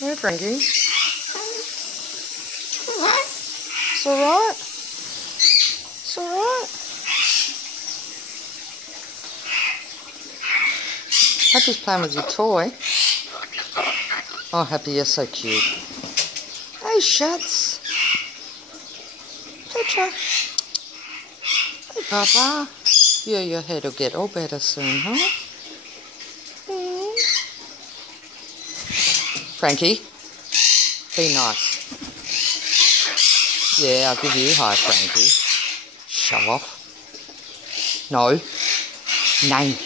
Hey, Frankie. It's alright. It's alright. Happy's playing with your toy. Oh, Happy, you're so cute. Hey, Shats. Petra. Hey, Papa. Yeah, your head will get all better soon, huh? Frankie, be nice. Yeah, I'll give you hi, Frankie. Show off. No. Name.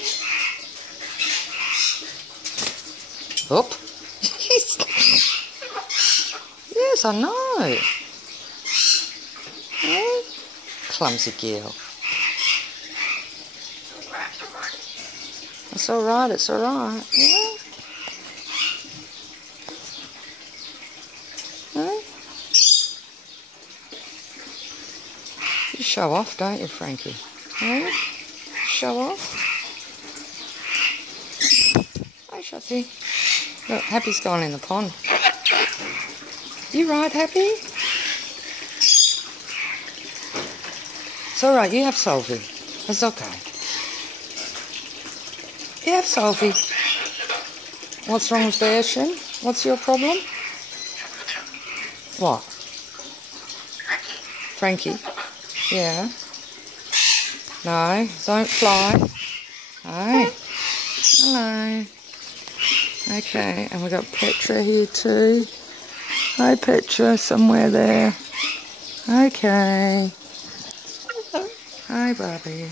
Up. Yes, I know. Yeah. Clumsy girl. It's alright, it's alright. Yeah. You show off, don't you, Frankie? Yeah? Show off. Hi, Shotty. Look, Happy's gone in the pond. You right, Happy? It's alright, you have Solvy. It's okay. You have Solvy. What's wrong with Bearshin? What's your problem? What? Frankie? Yeah. No, don't fly. Hi. Hello. Okay, and we've got Petra here too. Hi, Petra, somewhere there. Okay. Hi, Barbie.